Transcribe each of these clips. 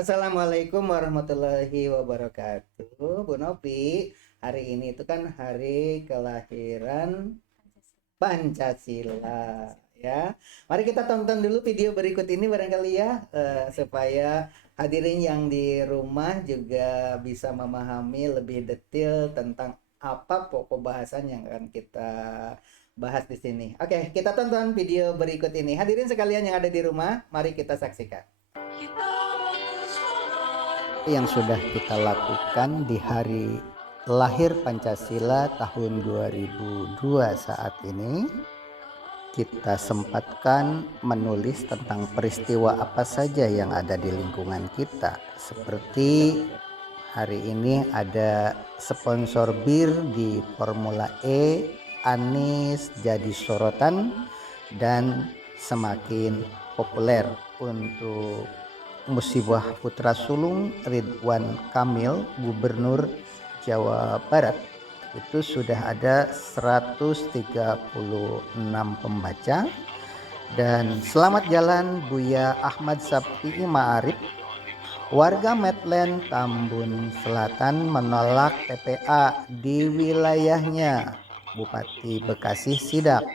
Assalamualaikum warahmatullahi wabarakatuh. Bu Novi, hari ini itu kan hari kelahiran Pancasila ya. Mari kita tonton dulu video berikut ini barangkali ya, supaya hadirin yang di rumah juga bisa memahami lebih detail tentang apa pokok bahasan yang akan kita bahas di sini. Oke, kita tonton video berikut ini. Hadirin sekalian yang ada di rumah, mari kita saksikan yang sudah kita lakukan di hari lahir Pancasila tahun 2002 saat ini. Kita sempatkan menulis tentang peristiwa apa saja yang ada di lingkungan kita. Seperti hari ini ada sponsor bir di Formula E, Anies jadi sorotan dan semakin populer. Untuk musibah putra sulung Ridwan Kamil, Gubernur Jawa Barat, itu sudah ada 136 pembaca. Dan selamat jalan Buya Ahmad Sabti Ma'arif, warga Medland Tambun Selatan menolak TPA di wilayahnya. Bupati Bekasi sidak.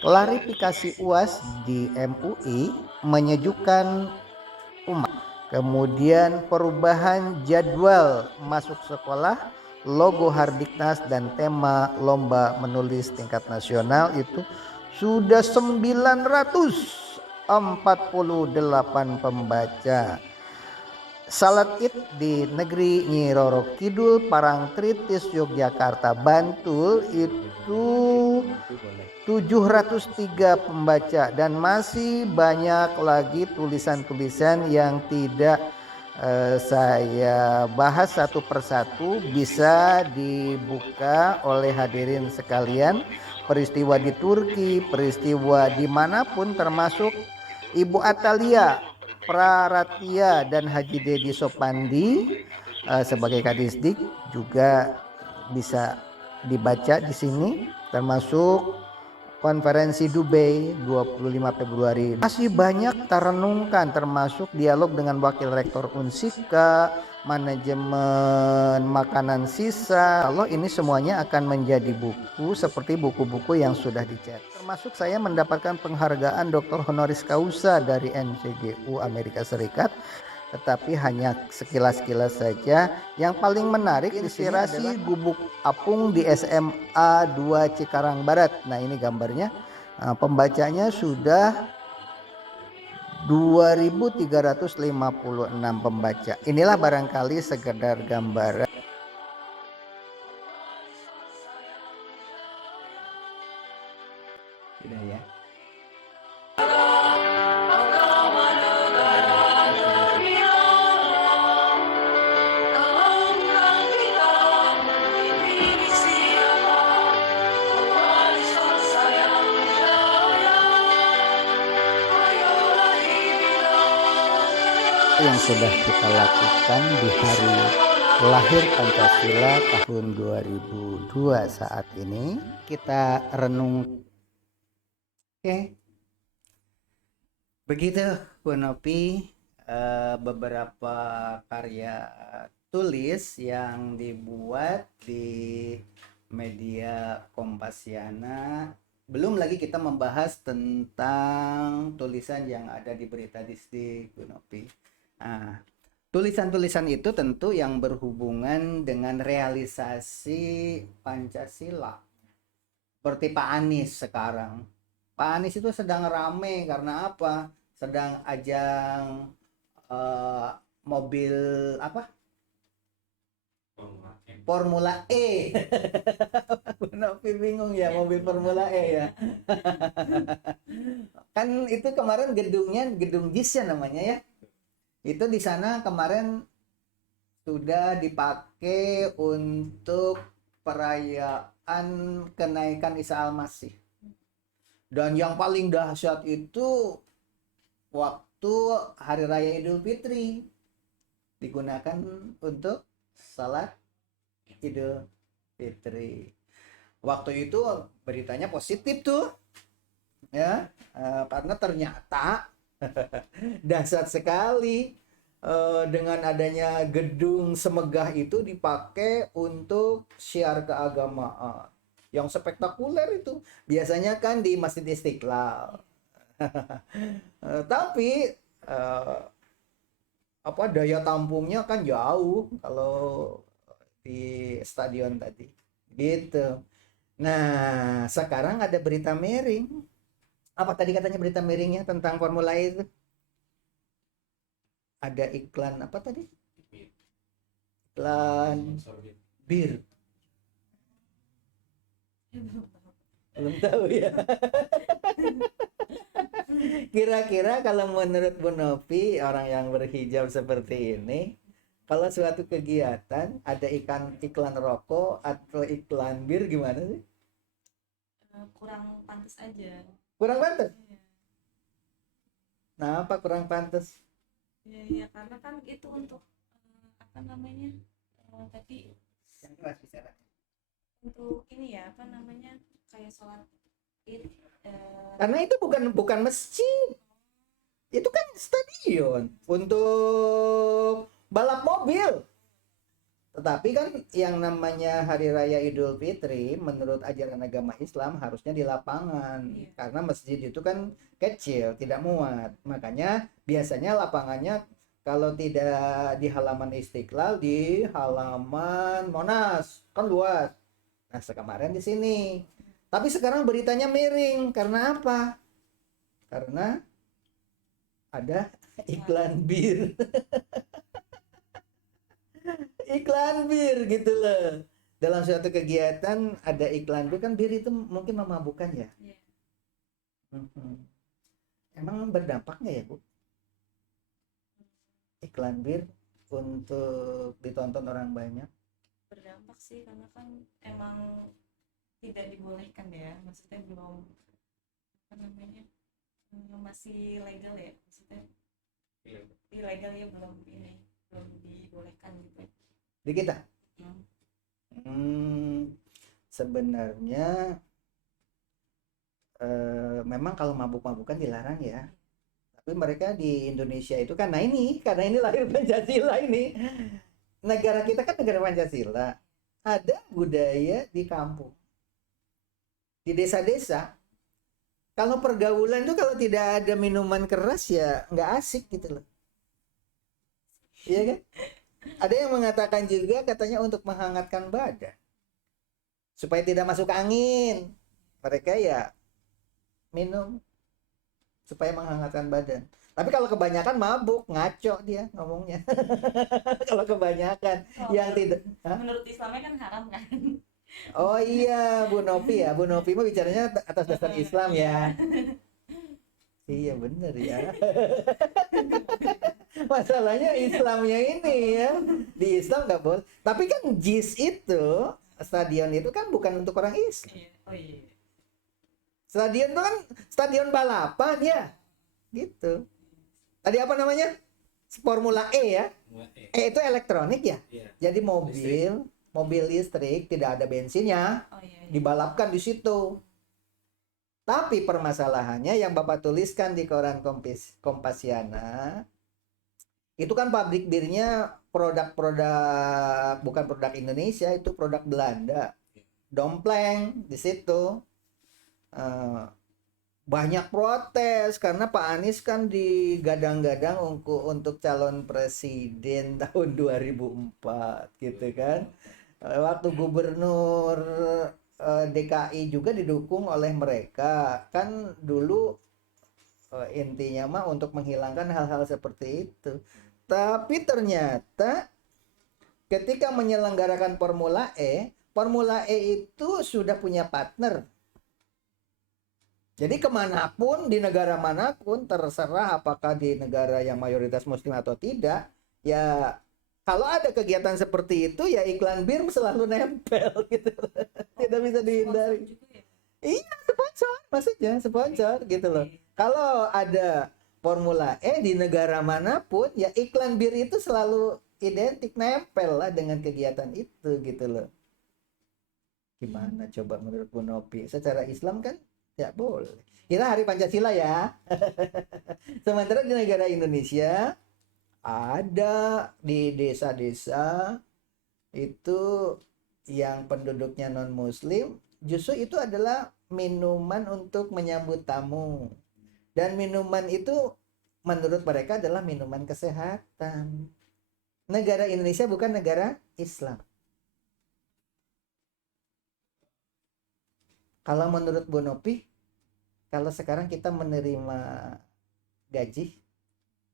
Klarifikasi UAS di MUI menyejukkan umat. Kemudian perubahan jadwal masuk sekolah, logo Hardiknas dan tema lomba menulis tingkat nasional itu sudah 948 pembaca. Salat Id di negeri Nyi Roro Kidul, Parangtritis, Yogyakarta, Bantul itu 703 pembaca, dan masih banyak lagi tulisan-tulisan yang tidak saya bahas satu persatu. Bisa dibuka oleh hadirin sekalian. Peristiwa di Turki, peristiwa dimanapun, termasuk Ibu Atalia Praratia dan Haji Dedi Sopandi sebagai Kadisdik juga bisa dibaca di sini, termasuk konferensi Dubai 25 Februari. Masih banyak terenungkan, termasuk dialog dengan Wakil Rektor Unsika, manajemen makanan sisa. Kalau ini semuanya akan menjadi buku seperti buku-buku yang sudah dicetak. Termasuk saya mendapatkan penghargaan Dr. Honoris Causa dari NCGU Amerika Serikat. Tetapi hanya sekilas-kilas saja. Yang paling menarik inspirasi gubuk apung di SMA 2 Cikarang Barat. Nah, ini gambarnya. Pembacanya sudah 2.356 pembaca. Inilah barangkali sekedar gambaran. Sudah ya. Yang sudah kita lakukan di hari lahir Pancasila tahun 2002 saat ini. Kita renung. Oke. Begitu Bu Novi, beberapa karya tulis yang dibuat di media Kompasiana. Belum lagi kita membahas tentang tulisan yang ada di Berita Distrik, Bu Novi. Nah, tulisan-tulisan itu tentu yang berhubungan dengan realisasi Pancasila. Seperti Pak Anies sekarang. Pak Anies itu sedang rame karena apa? Sedang ajang mobil apa? Formula E. Novi bingung ya, mobil Formula E ya. Kan itu kemarin gedungnya gedung JIS ya namanya ya. Itu di sana kemarin sudah dipakai untuk perayaan kenaikan Isa Al-Masih. Dan yang paling dahsyat itu waktu Hari Raya Idul Fitri digunakan untuk salat Idul Fitri. Waktu itu beritanya positif tuh ya, karena ternyata dahsyat sekali. dengan adanya gedung semegah itu dipakai untuk syiar keagamaan yang spektakuler itu biasanya kan di Masjid Istiqlal. Tapi apa daya tampungnya kan jauh kalau di stadion tadi gitu. Nah, sekarang ada berita miring. Apa tadi katanya berita miringnya tentang Formula E itu? Ada iklan apa tadi? Iklan bir. Belum tahu ya. Kira-kira kalau menurut Bu Novi, orang yang berhijab seperti ini, kalau suatu kegiatan ada iklan rokok atau iklan bir gimana sih? Kurang pantas aja. Kurang pantas. Iya. Nah, apa kurang pantas? Ya, karena kan itu untuk apa namanya tadi Yang keras bicara. untuk ini ya apa namanya kayak sholat id. Karena itu bukan masjid. Itu kan stadion untuk balap mobil. Tetapi kan yang namanya Hari Raya Idul Fitri menurut ajaran agama Islam harusnya di lapangan. Iya. Karena masjid itu kan kecil, tidak muat. Makanya biasanya lapangannya kalau tidak di halaman Istiqlal, di halaman Monas. Kan luas. Nah, kemarin di sini. Tapi sekarang beritanya miring. Karena apa? Karena ada iklan bir. Iklan bir gitu loh. Dalam suatu kegiatan ada iklan bir, kan bir itu mungkin memabukkan ya. Iya. Emang berdampak nggak ya Bu? Iklan bir untuk ditonton orang banyak. Berdampak sih karena kan emang tidak dibolehkan ya, maksudnya belum apa namanya masih legal ya, maksudnya ilegal ya, belum dibolehkan gitu. Di kita? Sebenarnya memang kalau mabuk-mabukan dilarang ya. Tapi mereka di Indonesia itu karena ini lahir Pancasila ini. Negara kita kan negara Pancasila. Ada budaya di kampung. Di desa-desa. Kalau pergaulan itu kalau tidak ada minuman keras ya nggak asik gitu loh. Iya kan? Ada yang mengatakan juga katanya untuk menghangatkan badan. Supaya tidak masuk angin. Mereka ya minum supaya menghangatkan badan. Tapi kalau kebanyakan mabuk, ngaco dia ngomongnya. Kalau kebanyakan yang tidak. Menurut Islamnya kan haram kan. Oh iya, Bu Novi ya. Bu Novi mah bicaranya atas dasar Islam ya. Iya bener ya. Masalahnya Islamnya ini ya. Di Islam nggak boleh. Tapi kan JIS itu, stadion itu kan bukan untuk orang Islam. Oh iya. Stadion itu kan stadion balapan ya. Gitu. Tadi apa namanya? Formula E ya. E itu elektronik ya. Jadi mobil listrik tidak ada bensinnya. Oh iya. Dibalapkan di situ. Tapi permasalahannya yang Bapak tuliskan di koran Kompasiana itu kan pabrik birnya produk-produk bukan produk Indonesia, itu produk Belanda. Dompleng di situ. Banyak protes karena Pak Anies kan digadang-gadang untuk calon presiden tahun 2004 gitu kan. Waktu gubernur DKI juga didukung oleh mereka. Kan dulu intinya mah untuk menghilangkan hal-hal seperti itu. Tapi ternyata ketika menyelenggarakan Formula E itu sudah punya partner. Jadi kemanapun, di negara manapun, terserah apakah di negara yang mayoritas muslim atau tidak, ya kalau ada kegiatan seperti itu, ya iklan bir selalu nempel gitu. Tidak bisa dihindari. Iya, sponsor, maksudnya sponsor gitu loh. Kalau ada Formula E di negara manapun, ya iklan bir itu selalu identik, nempel lah dengan kegiatan itu gitu loh. Gimana coba menurut Bu Novi? Secara Islam kan ya boleh. Kita hari Pancasila ya. Sementara di negara Indonesia Ada di desa-desa itu yang penduduknya non muslim, justru itu adalah minuman untuk menyambut tamu. Dan minuman itu menurut mereka adalah minuman kesehatan. Negara Indonesia bukan negara Islam. Kalau menurut Bu Nopi, kalau sekarang kita menerima gaji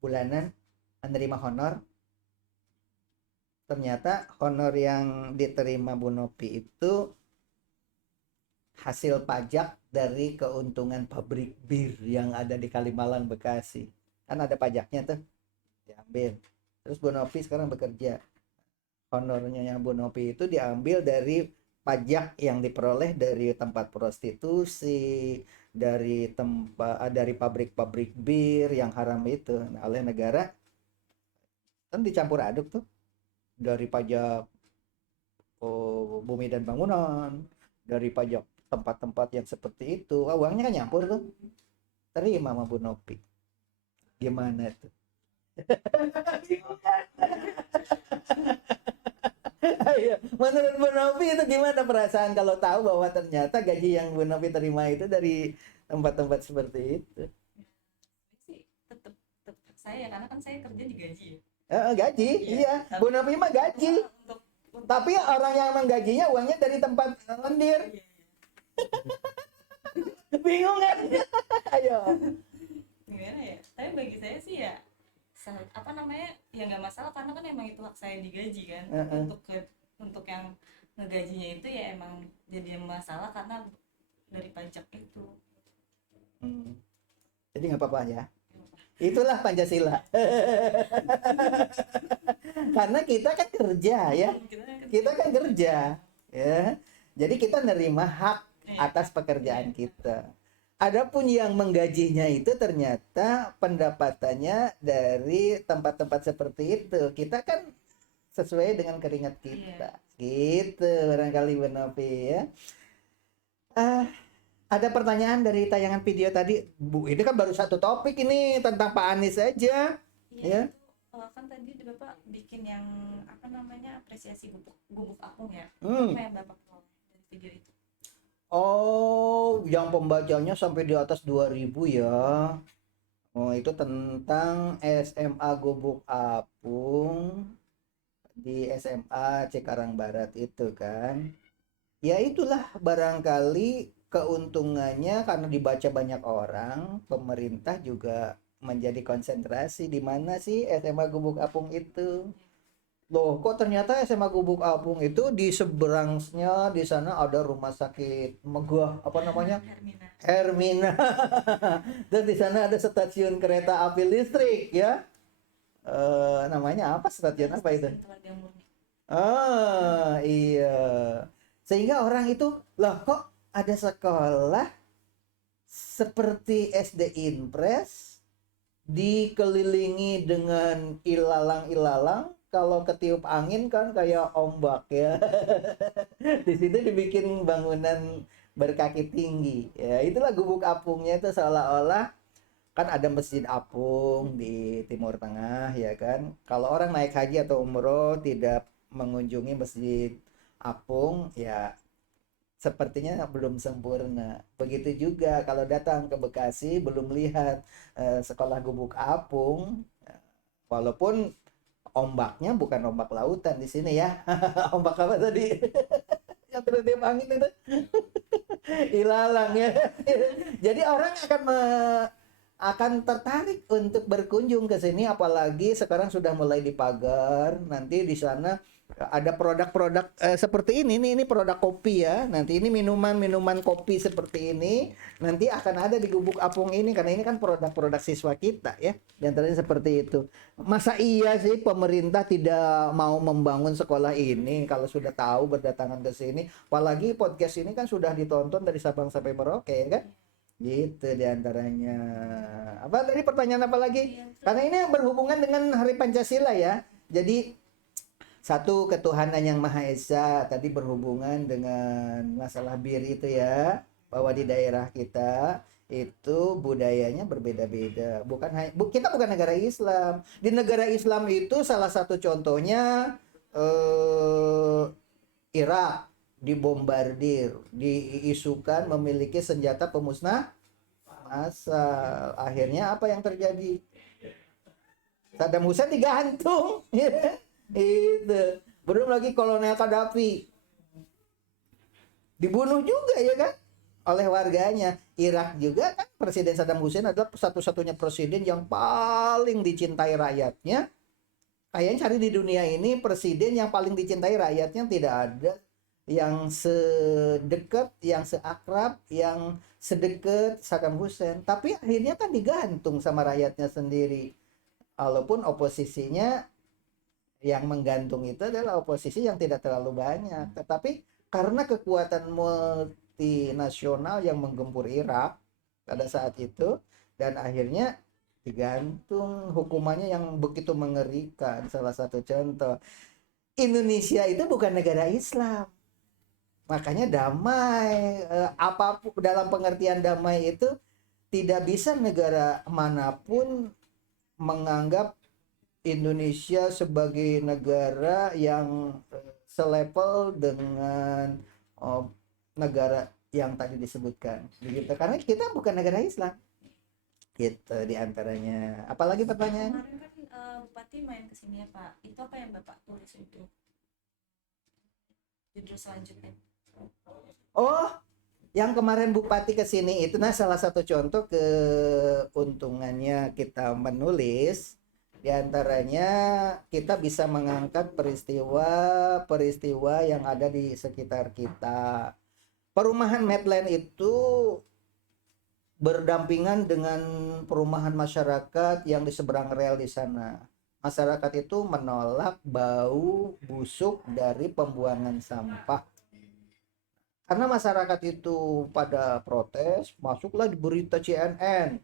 bulanan, menerima honor, ternyata honor yang diterima Bu Nopi itu hasil pajak dari keuntungan pabrik bir yang ada di Kalimalang, Bekasi. Kan ada pajaknya tuh, diambil. Terus Bu Nopi sekarang bekerja. Honornya Bu Nopi itu diambil dari pajak yang diperoleh dari tempat prostitusi, dari pabrik-pabrik bir yang haram itu. Nah, oleh negara kan dicampur aduk tuh, dari pajak bumi dan bangunan, dari pajak tempat-tempat yang seperti itu. Uangnya kan nyampur tuh, terima sama Bu Nopi. Gimana tuh? Ayo, menurut Bu Novi itu gimana perasaan kalau tahu bahwa ternyata gaji yang Bu Novi terima itu dari tempat-tempat seperti itu? sih tetap saya, karena kan saya kerja digaji ya. Gaji, iya. Bu Novi mah gaji. Untuk Tapi orang yang menggajinya uangnya dari tempat lendir. iya. Bingung kan? Ayo. Gimana ya, tapi bagi saya sih ya apa namanya ya nggak masalah, karena kan emang itu hak saya digaji kan. Untuk yang ngegajinya itu ya emang jadi masalah karena dari pajak itu. Jadi nggak apa-apa ya. Itulah Pancasila. Karena kita kan kerja ya. Kita kan kerja ya. Jadi kita nerima hak atas pekerjaan kita. Adapun yang menggajinya itu ternyata pendapatannya dari tempat-tempat seperti itu. Kita kan sesuai dengan keringat kita. Gitu barangkali Bu Novi ya. Ada pertanyaan dari tayangan video tadi, Bu. Ini kan baru satu topik ini tentang Pak Anies saja. Iya. Itu kan tadi Bapak bikin yang apa namanya apresiasi gubuk apung ya. Apa yang Bapak peroleh dari video itu? Oh, yang pembacanya sampai di atas 2000 ya. Oh, itu tentang SMA Gubuk Apung di SMA Cikarang Barat itu kan. Ya itulah barangkali keuntungannya karena dibaca banyak orang, pemerintah juga menjadi konsentrasi di mana sih SMA Gubuk Apung itu. Loh, kok ternyata SMA Gubuk Apung itu di seberangnya di sana ada rumah sakit megah apa namanya? Hermina. Dan di sana ada stasiun kereta api listrik ya. Namanya apa, stasiun apa itu? Iya. Sehingga orang itu, lah kok ada sekolah seperti SD Impres dikelilingi dengan ilalang-ilalang, kalau ketiup angin kan kayak ombak ya. Di situ dibikin bangunan berkaki tinggi. Ya, itulah Gubuk Apungnya itu seolah-olah kan ada Masjid Apung di Timur Tengah ya kan. Kalau orang naik haji atau umroh tidak mengunjungi Masjid Apung ya sepertinya belum sempurna. Begitu juga kalau datang ke Bekasi belum lihat sekolah Gubuk Apung, walaupun ombaknya bukan ombak lautan di sini ya. Ombak apa tadi? Yang tertiup angin itu. Ilalang ya. Jadi orang akan tertarik untuk berkunjung ke sini, apalagi sekarang sudah mulai dipagar. Nanti di sana ada produk-produk seperti ini produk kopi ya. Nanti ini minuman kopi seperti ini nanti akan ada di Gubuk Apung ini, karena ini kan produk-produk siswa kita ya. Dan ternyata seperti itu. Masa iya sih pemerintah tidak mau membangun sekolah ini kalau sudah tahu berdatangan ke sini? Apalagi podcast ini kan sudah ditonton dari Sabang sampai Merauke ya kan? Gitu diantaranya. Apa tadi pertanyaan apa lagi? Karena ini berhubungan dengan Hari Pancasila ya. Jadi satu, ketuhanan yang Maha Esa, tadi berhubungan dengan masalah bir itu ya, bahwa di daerah kita itu budayanya berbeda-beda. Kita bukan negara Islam. Di negara Islam itu salah satu contohnya eh, Irak dibombardir, diisukan memiliki senjata pemusnah massal. Akhirnya apa yang terjadi? Saddam Hussein digantung. Itu. Belum lagi Kolonel Gaddafi dibunuh juga ya kan oleh warganya. Irak juga kan Presiden Saddam Hussein adalah satu-satunya presiden yang paling dicintai rakyatnya. Kayaknya cari di dunia ini presiden yang paling dicintai rakyatnya tidak ada yang sedekat, yang seakrab, yang sedekat Saddam Hussein. Tapi akhirnya kan digantung sama rakyatnya sendiri. Walaupun oposisinya yang menggantung itu adalah oposisi yang tidak terlalu banyak. Tetapi karena kekuatan multinasional yang menggempur Irak pada saat itu, dan akhirnya digantung, hukumannya yang begitu mengerikan. Salah satu contoh, Indonesia itu bukan negara Islam, makanya damai. Apapun dalam pengertian damai itu, tidak bisa negara manapun menganggap Indonesia sebagai negara yang selevel dengan negara yang tadi disebutkan, begitu. Karena kita bukan negara Islam, gitu diantaranya. Apalagi pertanyaan? Kemarin kan Bupati main ke sini ya Pak. Itu apa yang Bapak tulis untuk judul selanjutnya? Oh, yang kemarin Bupati ke sini itu, nah salah satu contoh keuntungannya kita menulis. Di antaranya kita bisa mengangkat peristiwa-peristiwa yang ada di sekitar kita. Perumahan Medland itu berdampingan dengan perumahan masyarakat yang di seberang rel di sana. Masyarakat itu menolak bau busuk dari pembuangan sampah. Karena masyarakat itu pada protes, masuklah di berita CNN.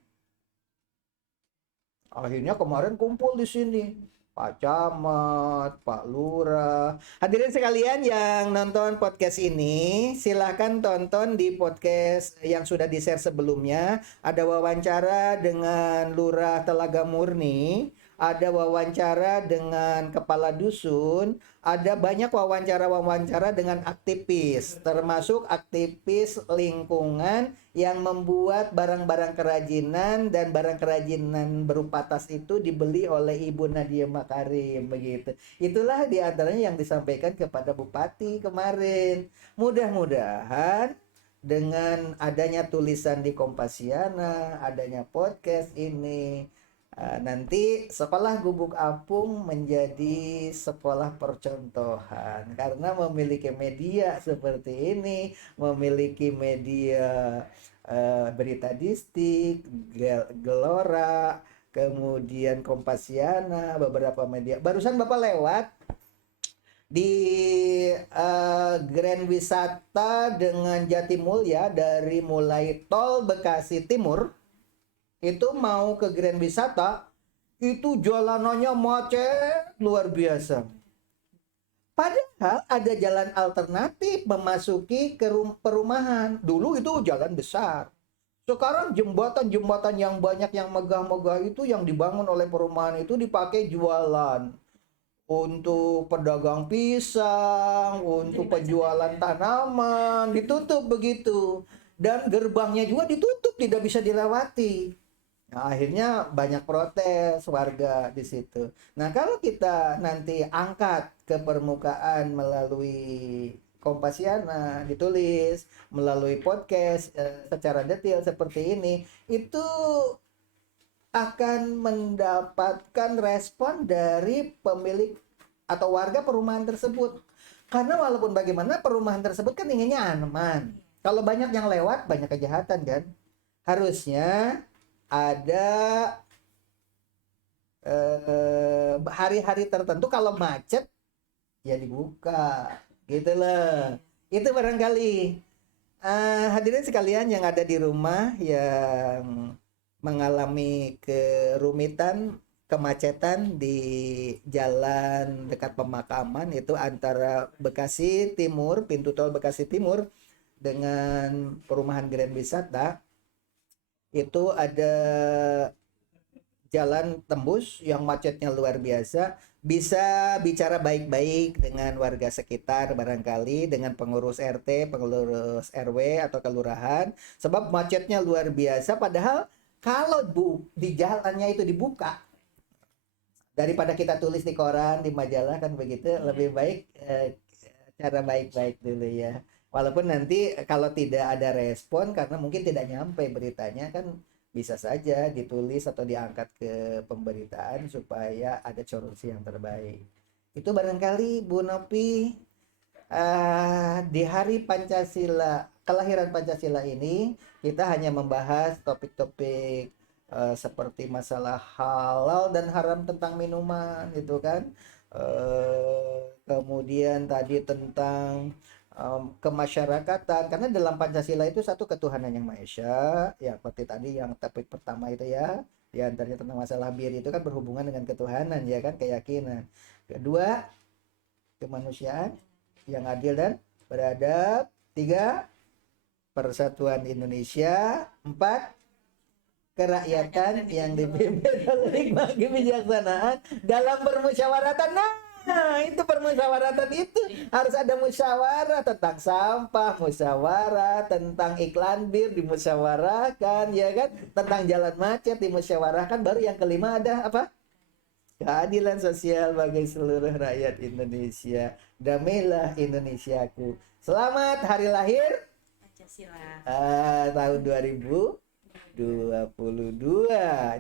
Akhirnya kemarin kumpul di sini Pak Camat, Pak Lurah. Hadirin sekalian yang nonton podcast ini, silahkan tonton di podcast yang sudah di-share sebelumnya. Ada wawancara dengan Lurah Telaga Murni, ada wawancara dengan kepala dusun, ada banyak wawancara-wawancara dengan aktivis, termasuk aktivis lingkungan yang membuat barang-barang kerajinan, dan barang kerajinan berupa tas itu dibeli oleh Ibu Nadia Makarim, begitu. Itulah diantaranya yang disampaikan kepada Bupati kemarin. Mudah-mudahan dengan adanya tulisan di Kompasiana, adanya podcast ini, nanti sekolah Gubuk Apung menjadi sekolah percontohan karena memiliki media seperti ini, memiliki media Berita Distrik, Gelora, kemudian Kompasiana, beberapa media. Barusan Bapak lewat di Grand Wisata dengan Jatimulya, dari mulai tol Bekasi Timur itu mau ke Grand Wisata, itu jalanannya macet luar biasa. Padahal ada jalan alternatif memasuki ke perumahan. Dulu itu jalan besar. Sekarang jembatan-jembatan yang banyak yang megah-megah itu yang dibangun oleh perumahan itu dipakai jualan. Untuk pedagang pisang, untuk penjualan tanaman, ditutup begitu. Dan gerbangnya juga ditutup, tidak bisa dilewati. Nah, akhirnya banyak protes warga di situ. Nah, kalau kita nanti angkat ke permukaan melalui Kompasiana, ditulis melalui podcast secara detail seperti ini, itu akan mendapatkan respon dari pemilik atau warga perumahan tersebut. Karena walaupun bagaimana perumahan tersebut kan inginnya aman. Kalau banyak yang lewat, banyak kejahatan kan. Harusnya ada hari-hari tertentu kalau macet ya dibuka gitu loh. Itu barangkali hadirin sekalian yang ada di rumah yang mengalami kerumitan, kemacetan di jalan dekat pemakaman itu antara Bekasi Timur, pintu tol Bekasi Timur dengan perumahan Grand Wisata. itu ada jalan tembus yang macetnya luar biasa, bisa bicara baik-baik dengan warga sekitar barangkali, dengan pengurus RT, pengurus RW atau kelurahan, sebab macetnya luar biasa. Padahal kalau di jalannya itu dibuka, daripada kita tulis di koran, di majalah kan begitu, lebih baik cara baik-baik dulu ya. Walaupun nanti kalau tidak ada respon karena mungkin tidak nyampe beritanya kan, bisa saja ditulis atau diangkat ke pemberitaan supaya ada solusi yang terbaik. Itu barangkali Bu Nopi, di hari Pancasila, kelahiran Pancasila ini kita hanya membahas topik-topik seperti masalah halal dan haram tentang minuman gitu kan. Kemudian tadi tentang kemasyarakatan, karena dalam Pancasila itu satu ketuhanan yang Maha Esa, ya seperti tadi yang topik pertama itu ya, di antaranya tentang masalah bir itu kan berhubungan dengan ketuhanan ya kan, keyakinan. Kedua, kemanusiaan yang adil dan beradab. Tiga, persatuan Indonesia. Empat, kerakyatan yang dipimpin oleh hikmah kebijaksanaan dalam permusyawaratan. Nah, itu permusyawaratan itu harus ada musyawarah tentang sampah, musyawarah tentang iklan bir dimusyawarahkan, ya kan? Tentang jalan macet dimusyawarahkan. Baru yang kelima ada apa? Keadilan sosial bagi seluruh rakyat Indonesia. Damailah Indonesiaku. Selamat hari lahir Pancasila. tahun 2022.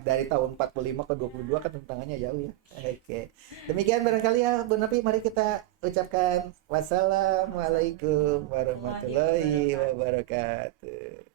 Dari tahun 45 ke 22 kan tentangannya jauh ya. Oke. Demikian barangkali ya Bu Nopi, mari kita ucapkan wassalamualaikum warahmatullahi wabarakatuh.